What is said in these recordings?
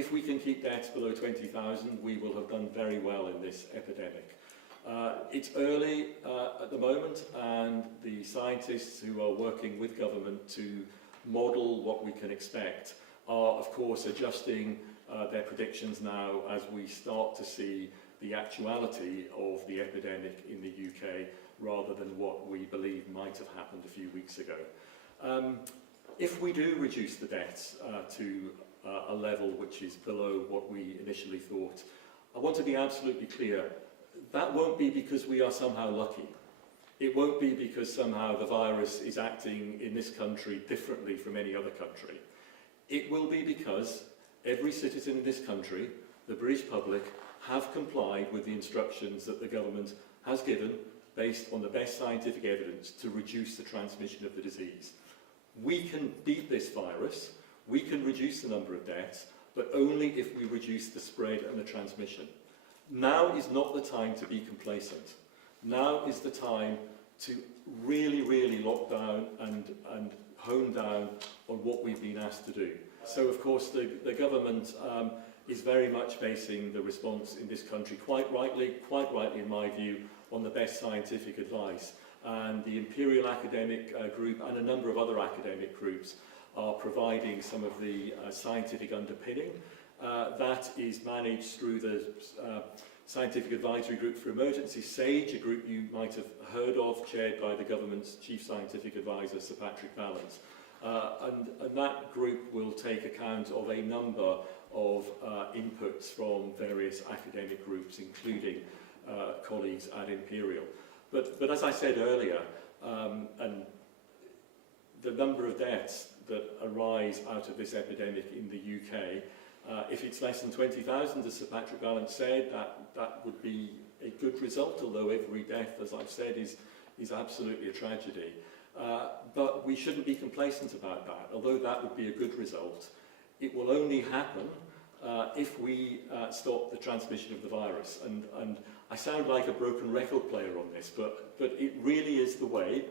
If we can keep deaths below 20,000, we will have done very well in this epidemic. It's early at the moment, and the scientists who are working with government to model what we can expect are, of course, adjusting their predictions now as we start to see the actuality of the epidemic in the UK rather than what we believe might have happened a few weeks ago. If we do reduce the deaths to a level which is below what we initially thought, I want to be absolutely clear, that won't be because we are somehow lucky. It won't be because somehow the virus is acting in this country differently from any other country. It will be because every citizen in this country, the British public, have complied with the instructions that the government has given based on the best scientific evidence to reduce the transmission of the disease. We can beat this virus, we can reduce the number of deaths, but only if we reduce the spread and the transmission. Now is not the time to be complacent. Now is the time to really, really lock down and hone down on what we've been asked to do. So, of course, the government is very much basing the response in this country, quite rightly in my view, on the best scientific advice. And the Imperial Academic Group and a number of other academic groups are providing some of the scientific underpinning. That is managed through the Scientific Advisory Group for Emergency, SAGE, a group you might have heard of, chaired by the government's Chief Scientific Advisor, Sir Patrick Vallance. And that group will take account of a number of inputs from various academic groups, including colleagues at Imperial. But as I said earlier, and the number of deaths that arise out of this epidemic in the UK, if it's less than 20,000, as Sir Patrick Vallance said, that would be a good result, although every death, as I've said, is absolutely a tragedy. But we shouldn't be complacent about that. Although that would be a good result, it will only happen if we stop the transmission of the virus. And I sound like a broken record player on this, but it really is the way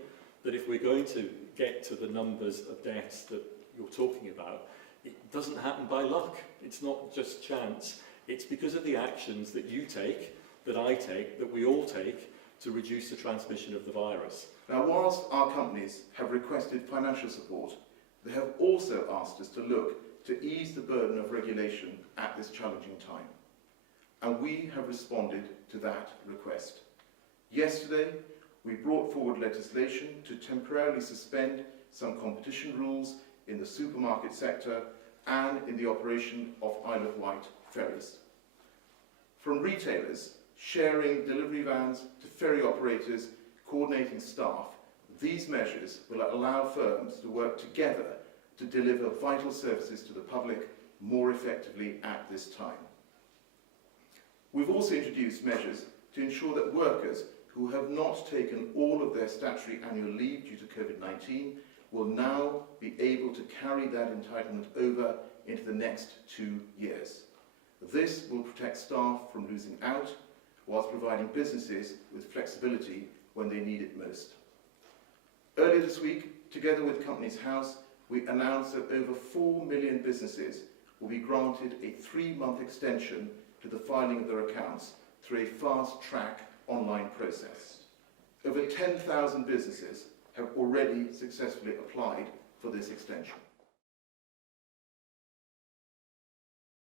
that if we're going to get to the numbers of deaths that you're talking about, it doesn't happen by luck. It's not just chance. It's because of the actions that you take, that I take, that we all take to reduce the transmission of the virus. Now, whilst our companies have requested financial support, they have also asked us to look to ease the burden of regulation at this challenging time. And we have responded to that request. Yesterday, we brought forward legislation to temporarily suspend some competition rules in the supermarket sector and in the operation of Isle of Wight ferries. From retailers sharing delivery vans to ferry operators coordinating staff, these measures will allow firms to work together to deliver vital services to the public more effectively at this time. We've also introduced measures to ensure that workers who have not taken all of their statutory annual leave due to COVID-19 will now be able to carry that entitlement over into the next 2 years. This will protect staff from losing out, whilst providing businesses with flexibility when they need it most. Earlier this week, together with Companies House, we announced that over 4 million businesses will be granted a 3-month extension to the filing of their accounts through a fast-track online process. Over 10,000 businesses have already successfully applied for this extension.